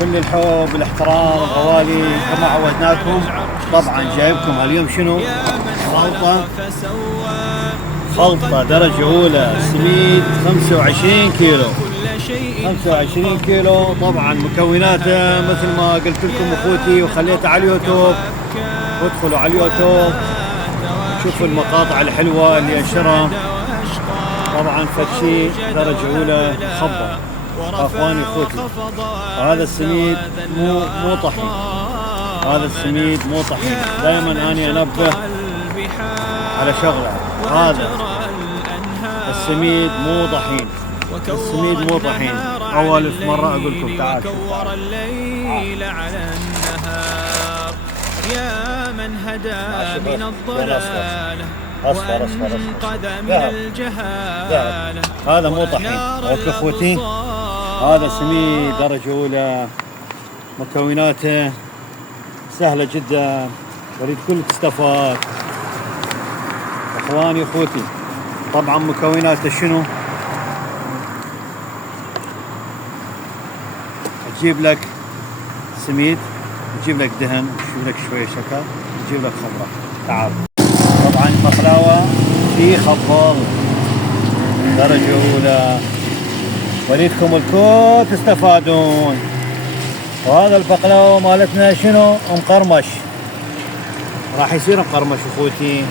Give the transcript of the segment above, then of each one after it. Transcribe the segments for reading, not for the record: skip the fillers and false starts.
كل الحب والاحترام غوالي كما عودناكم. طبعا جايبكم اليوم شنو؟ خلطة درجة أولى سميد 25 كيلو. 25 كيلو. طبعا مكوناته مثل ما قلت لكم اخوتي وخليته على اليوتيوب، ادخلوا على اليوتيوب شوفوا المقاطع الحلوة اللي انشرها. طبعا فشي درجة أولى خبر اخواني اخوتي. هذا السميد مو طحين، هذا السميد مو طحين. دائما اني انبه على شغله، هذا السميد مو طحين، السميد مو طحين. اول مرة اقول لكم تعال يا من هدى من الضلال وانقذ من الجهالة. هذا مو طحين. اوكي اخوتي، هذا سميد درجة أولى، مكوناته سهلة جدا، اريد كل تستفاد اخواني اخوتي. طبعا مكوناته شنو؟ تجيب لك سميد، تجيب لك دهن، تجيب لك شوية شكر، تجيب لك خضرة. تعال. طبعا بقلاوة في خبال درجة أولى، وريدكم الكل تستفادون. وهذا البقلاوة مالتنا شنو؟ مقرمش، راح يصير مقرمش اخوتي.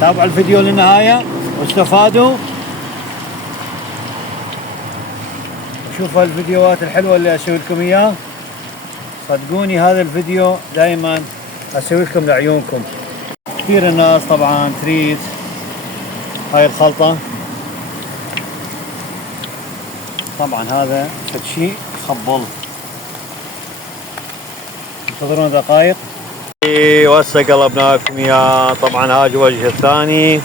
تابعوا الفيديو للنهاية واستفادوا، شوفوا الفيديوهات الحلوة اللي اسوي لكم اياه. صدقوني هذا الفيديو دائما اسوي لكم لعيونكم. كثير الناس طبعا تريد هاي الخلطة. طبعا هذا فد شيء خبل، انتظرون دقائق وهسه قلبناكم اياه. طبعا هذا الوجه الثاني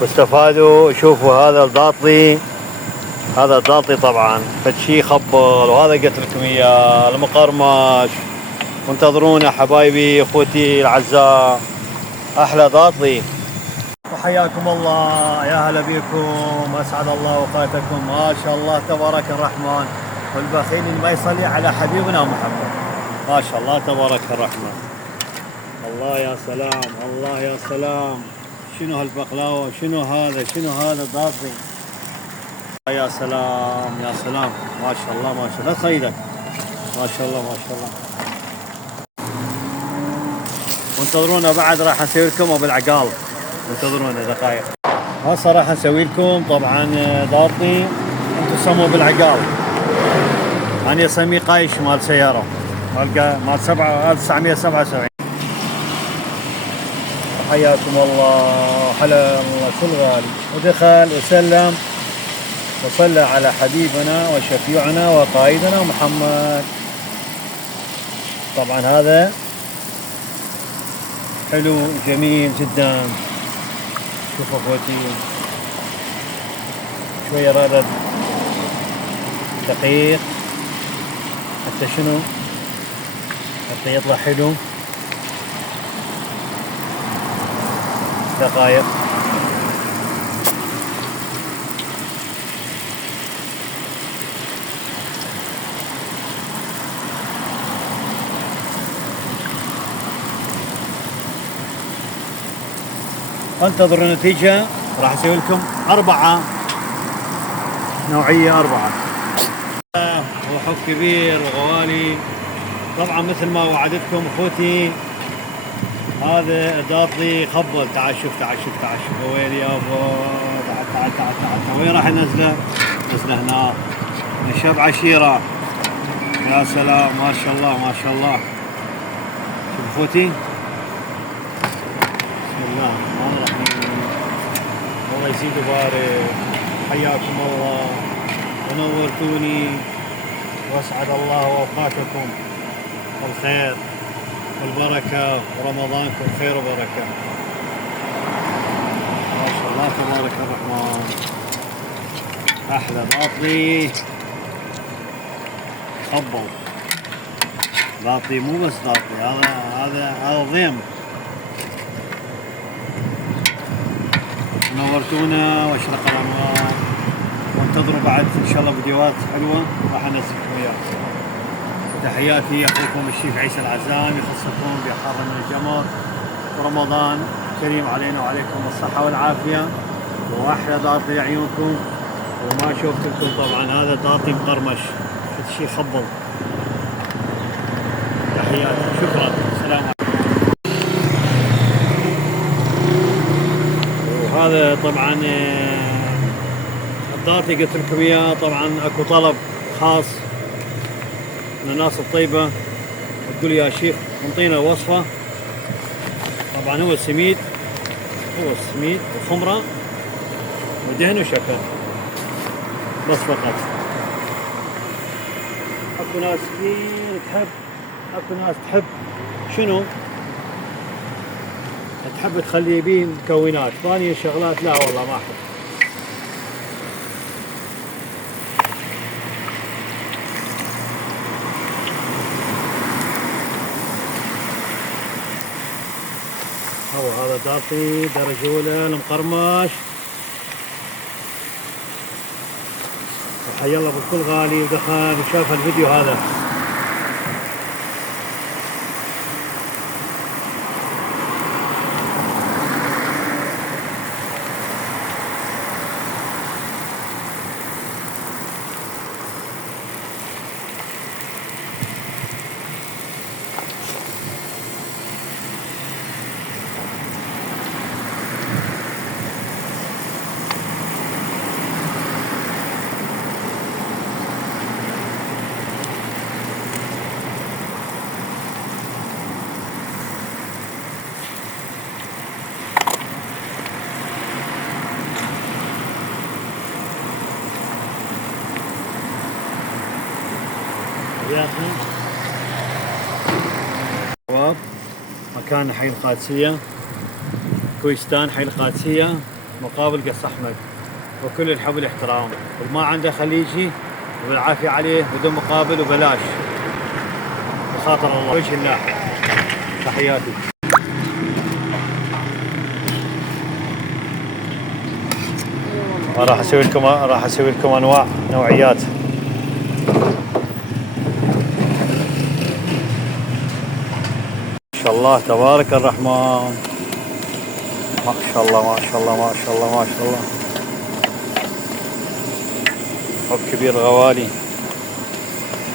واستفادوا. شوفوا هذا الضاطلي، هذا الضاطلي طبعا فد شيء خبل، وهذا قلت لكم اياه المقرمش. وانتظرونا حبايبي اخوتي الاعزاء، احلى ضاطلي. وحياكم الله، يا هلا بكم، اسعد الله اوقاتكم. ما شاء الله تبارك الرحمن، والبخيل ما يصلي على حبيبنا محمد. ما شاء الله تبارك الرحمن. الله يا سلام، الله يا سلام. شنو هالبقلاوه؟ شنو هذا؟ شنو هذا الضاطلي؟ يا سلام يا سلام، ما شاء الله ما شاء الله. لا تصيدك، ما شاء الله ما شاء الله. وانتظرونا بعد راح نسوي لكم بالعقال، انتظرونا دقائق. هسه راح نسوي لكم طبعا ضاطلي انتم تسموه بالعقال، انا اسميه قايش مال سياره مال 1977. حياكم الله، حلا الله كل غالي. ودخل وسلم وصلى على حبيبنا وشفيعنا وقائدنا محمد. طبعا هذا حلو جميل جدا. شوفوا اخوتي، شويه رادة دقيق حتى شنو؟ حتى يطلع حلو. دقائق. انتظروا النتيجة. راح اسوي لكم 4 نوعية 4. وحب كبير وغوالي. طبعا مثل ما وعدتكم اخوتي، هذا ضاطلي خبل. تعال شوف، تعال شوف، تعال شوف وين يابا. تعال تعال تعال تعال. وين راح ننزله؟ نزله هنا من شب عشيرة. يا سلام، ما شاء الله ما شاء الله. شوف اخوتي، بسم الله الرحمن الرحيم. الله يزيد ويبارك. حياكم الله ونورتوني، واسعد الله اوقاتكم بالخير والبركه، ورمضانكم خير وبركه. ما شاء الله تبارك الرحمن. احلى ضاطلي خبل. ضاطلي مو بس ضاطلي، هذا ضيم. نورتونا واشرق الانوار. وانتظروا بعد ان شاء الله فيديوهات حلوه راح انزلكم اياها. تحياتي اخوكم الشيف عيسى العزام، يخصكم بحر من الجمر، ورمضان كريم علينا وعليكم بالصحه والعافيه، واحلى ضاطي لعيونكم. وما شفت لكم طبعا هذا ضاطي مقرمش، شيء خبل. تحياتي، شكرا، السلام عليكم. وهذا طبعا الضاطي قلت لكم اياه. طبعا اكو طلب خاص من الناس الطيبه، تقول يا شيخ انطينا وصفه. طبعا هو السميد وخمره ودهن وشكر بس فقط. اكو ناس كثير تحب، اكو ناس تحب شنو؟ تحب تخلي بيه مكونات ثانيه شغلات، لا والله ما احب. هذا ضاطي درجة أولى المقرمش. وحيا الله بالكل غالي ودخل وشاف الفيديو هذا. شباب مكان حي القادسية، كويستان حي القادسية مقابل قص أحمد، وكل الحب والاحترام، وما عنده خليجي وبالعافية عليه بدون مقابل وبلاش بخاطر الله وجه الله. تحياتي. راح اسوي لكم نوعيات. ما شاء الله تبارك الرحمن، ما شاء الله ما شاء الله ما شاء الله ما شاء الله. حب كبير غوالي،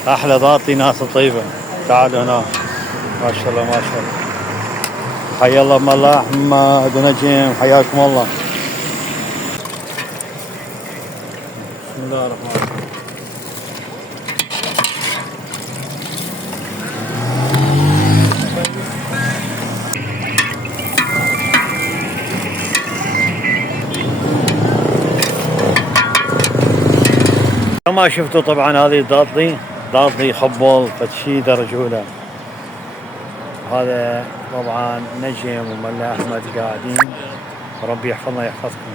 احلى ضاطي ناس طيبه. تعالوا هنا، ما شاء الله ما شاء الله. حيا الله ام الله احمد ونجم، حياكم الله. بسم الله الرحمن الرحيم. كما شفتوا طبعا هذه ضاطي خبل فتشي درجة أولى. هذا طبعا نجم وملا أحمد قاعدين، ربي يحفظنا يحفظكم.